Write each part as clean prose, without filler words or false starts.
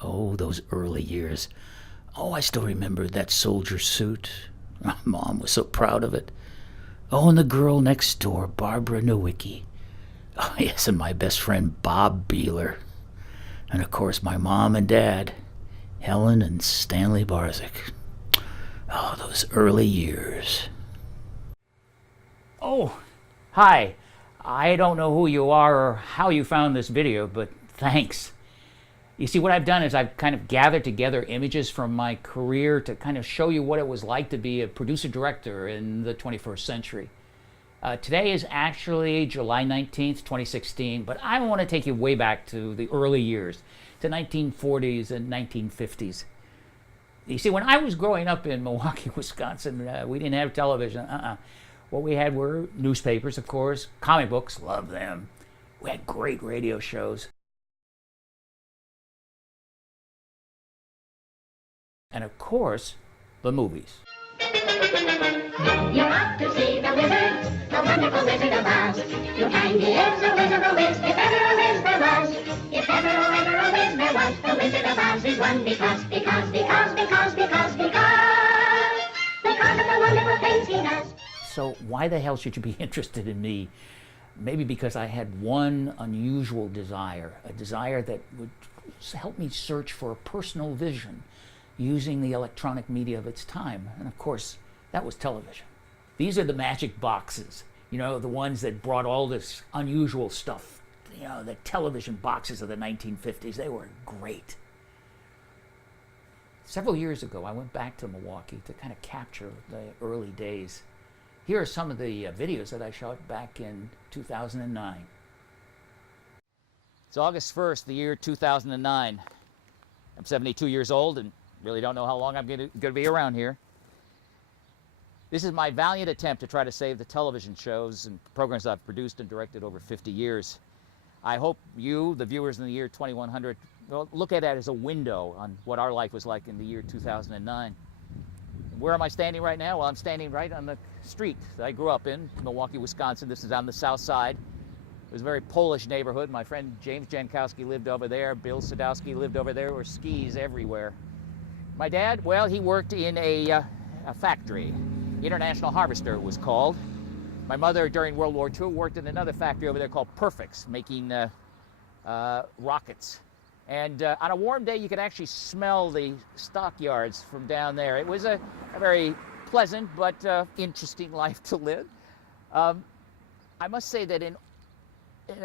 Oh, those early years. Oh, I still remember that soldier suit. My mom was so proud of it. Oh, and the girl next door, Barbara Nowicki. Oh, yes, and my best friend, Bob Beeler. And of course, my mom and dad, Helen and Stanley Barzik. Oh, those early years. Oh, hi. I don't know who you are or how you found this video, but thanks. You see, what I've done is I've kind of gathered together images from my career to kind of show you what it was like to be a producer-director in the 21st century. Today is actually July 19th, 2016, but I want to take you way back to the early years, to 1940s and 1950s. You see, when I was growing up in Milwaukee, Wisconsin, we didn't have television. What we had were newspapers, of course, comic books, loved them. We had great radio shows. And of course, the movies. You're off to see the wizard, the wonderful Wizard of Oz. You find he is a wizard, a whiz, if ever a whiz there was. If ever, oh, ever a whiz there was, the Wizard of Oz is one because of the wonderful things he does. So why the hell should you be interested in me? Maybe because I had one unusual desire, a desire that would help me search for a personal vision using the electronic media of its time. And of course, that was television. These are the magic boxes, you know, the ones that brought all this unusual stuff. You know, the television boxes of the 1950s, they were great. Several years ago, I went back to Milwaukee to kind of capture the early days. Here are some of the videos that I shot back in 2009. It's August 1st, the year 2009. I'm 72 years old and really don't know how long I'm going to be around here. This is my valiant attempt to try to save the television shows and programs I've produced and directed over 50 years. I hope you, the viewers in the year 2100, will look at it as a window on what our life was like in the year 2009. Where am I standing right now? Well, I'm standing right on the street that I grew up in, Milwaukee, Wisconsin. This is on the south side. It was a very Polish neighborhood. My friend James Jankowski lived over there. Bill Sadowski lived over there. There were skis everywhere. My dad, well, he worked in a factory. International Harvester it was called. My mother, during World War II, worked in another factory over there called Perfix, making rockets. And on a warm day, you could actually smell the stockyards from down there. It was a very pleasant but interesting life to live. I must say that in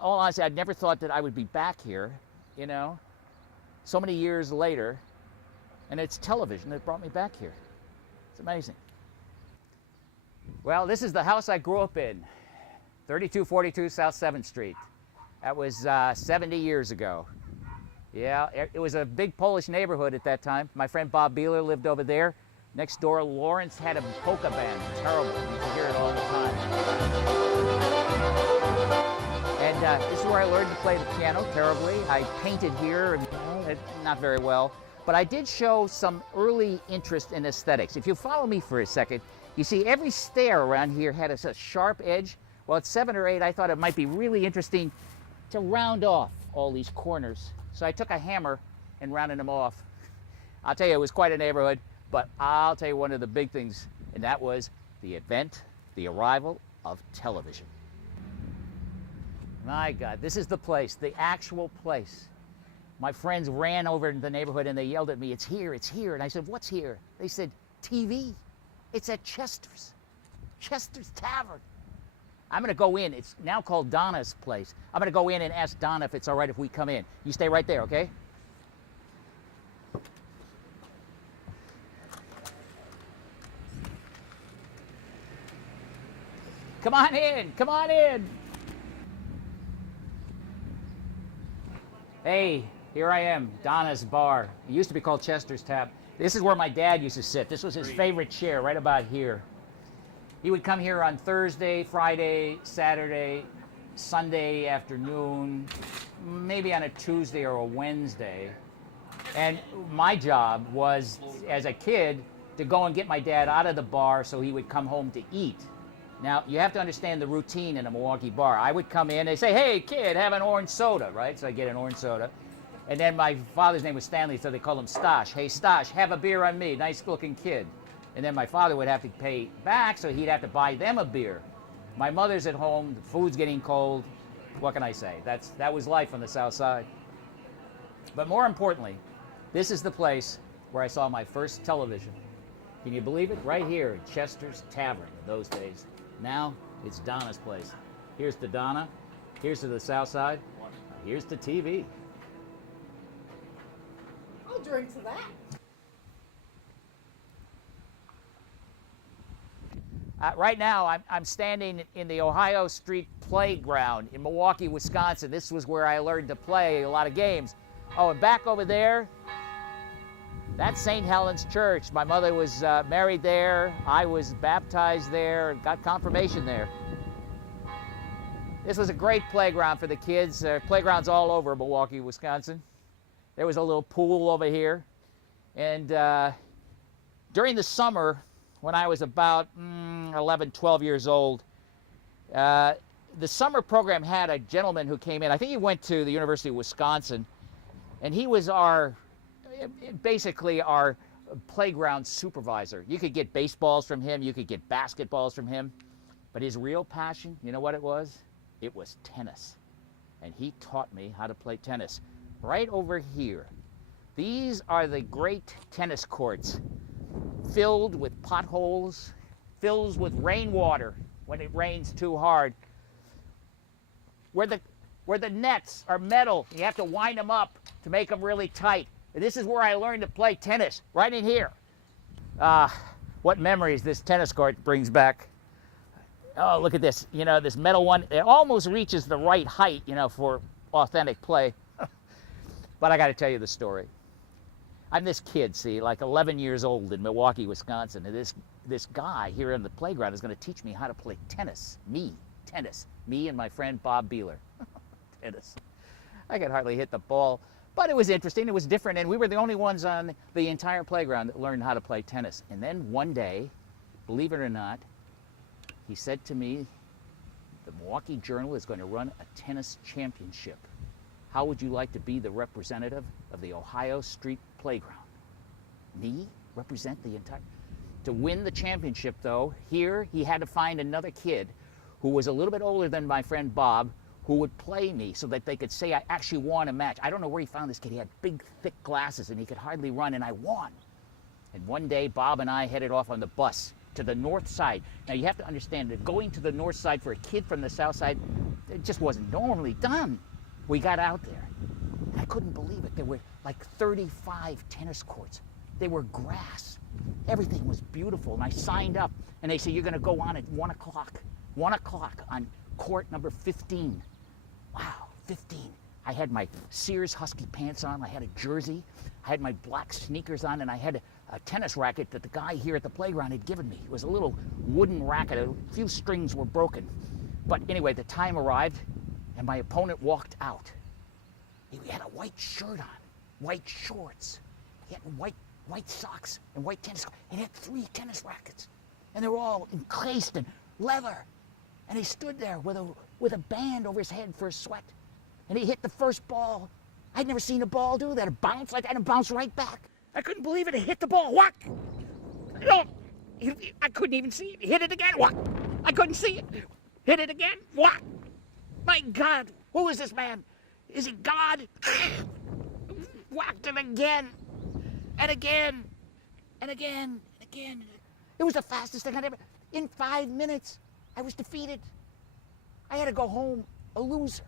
all honesty, I'd never thought that I would be back here, you know, so many years later. And it's television that brought me back here. It's amazing. Well, this is the house I grew up in, 3242 South 7th Street. That was 70 years ago. Yeah, it was a big Polish neighborhood at that time. My friend Bob Beeler lived over there. Next door, Lawrence had a polka band. Terrible. You could hear it all the time. And this is where I learned to play the piano terribly. I painted here, and not very well. But I did show some early interest in aesthetics. If you follow me for a second, you see every stair around here had a sharp edge. Well, at 7 or 8, I thought it might be really interesting to round off all these corners. So I took a hammer and rounded them off. I'll tell you, it was quite a neighborhood, but I'll tell you one of the big things, and that was the advent, the arrival of television. My God, this is the place, the actual place. My friends ran over into the neighborhood and they yelled at me, "It's here, it's here." And I said, "What's here?" They said, "TV. It's at Chester's Tavern." I'm going to go in. It's now called Donna's place. I'm going to go in and ask Donna if it's all right if we come in. You stay right there, okay? Come on in. Come on in. Hey, here I am, Donna's Bar. It used to be called Chester's Tap. This is where my dad used to sit. This was his favorite chair, right about here. He would come here on Thursday, Friday, Saturday, Sunday afternoon, maybe on a Tuesday or a Wednesday. And my job was, as a kid, to go and get my dad out of the bar so he would come home to eat. Now, you have to understand the routine in a Milwaukee bar. I would come in, they say, "Hey, kid, have an orange soda," right? So I get an orange soda. And then my father's name was Stanley, so they called him Stosh. Hey, Stosh, have a beer on me. Nice looking kid. And then my father would have to pay back, so he'd have to buy them a beer. My mother's at home, the food's getting cold. What can I say? That was life on the South Side. But more importantly, this is the place where I saw my first television. Can you believe it? Right here at Chester's Tavern in those days. Now it's Donna's place. Here's to Donna. Here's to the South Side. Here's to TV. I'll drink to that. Right now, I'm standing in the Ohio Street Playground in Milwaukee, Wisconsin. This was where I learned to play a lot of games. Oh, and back over there, that's St. Helen's Church. My mother was married there. I was baptized there, got confirmation there. This was a great playground for the kids. Playgrounds all over Milwaukee, Wisconsin. There was a little pool over here. And during the summer, when I was about 11, 12 years old, the summer program had a gentleman who came in. I think he went to the University of Wisconsin, and he was basically our playground supervisor. You could get baseballs from him, you could get basketballs from him, but his real passion, you know what it was? It was tennis. And he taught me how to play tennis. Right over here, these are the great tennis courts, filled with potholes, filled with rainwater when it rains too hard, where the nets are metal. You have to wind them up to make them really tight. And this is where I learned to play tennis, right in here. What memories this tennis court brings back. Oh, look at this, this metal one. It almost reaches the right height, for authentic play. But I got to tell you the story. I'm this kid, see, like 11 years old in Milwaukee, Wisconsin, and this guy here in the playground is going to teach me how to play tennis. Tennis. Me and my friend Bob Beeler. Tennis. I could hardly hit the ball, but it was interesting. It was different, and we were the only ones on the entire playground that learned how to play tennis. And then one day, believe it or not, he said to me, the Milwaukee Journal is going to run a tennis championship. How would you like to be the representative of the Ohio Street Playground? Me? Represent the entire... To win the championship, though, here he had to find another kid who was a little bit older than my friend Bob, who would play me so that they could say I actually won a match. I don't know where he found this kid. He had big, thick glasses, and he could hardly run, and I won. And one day, Bob and I headed off on the bus to the north side. Now, you have to understand that going to the north side for a kid from the south side, it just wasn't normally done. We got out there. I couldn't believe it. There were like 35 tennis courts. They were grass. Everything was beautiful. And I signed up, and they said, you're going to go on at 1 o'clock. 1 o'clock on court number 15. Wow, 15. I had my Sears Husky pants on. I had a jersey. I had my black sneakers on, and I had a tennis racket that the guy here at the playground had given me. It was a little wooden racket. A few strings were broken. But anyway, the time arrived, and my opponent walked out. He had a white shirt on, white shorts. He had white socks and white tennis. And he had 3 tennis rackets. And they were all encased in leather. And he stood there with a band over his head for a sweat. And he hit the first ball. I'd never seen a ball do that. It bounced like that and bounced right back. I couldn't believe it. It hit the ball. What? No, I couldn't even see it. Hit it again. What? I couldn't see it. Hit it again. What? My God, who is this man? Is he God? Whacked him again, and again, and again, and again. It was the fastest thing I'd ever... In 5 minutes, I was defeated. I had to go home a loser.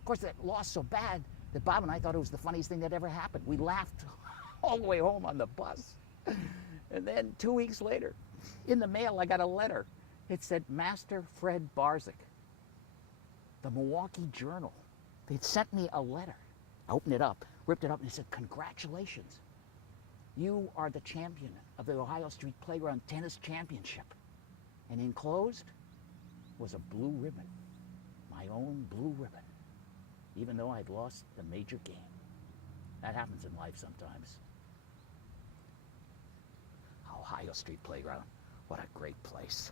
Of course, that loss so bad that Bob and I thought it was the funniest thing that ever happened. We laughed all the way home on the bus. And then 2 weeks later, in the mail, I got a letter. It said, Master Fred Barzyk, the Milwaukee Journal. They'd sent me a letter. I opened it up, ripped it up, and it said, congratulations. You are the champion of the Ohio Street Playground Tennis Championship. And enclosed was a blue ribbon, my own blue ribbon, even though I'd lost the major game. That happens in life sometimes. Ohio Street Playground, what a great place.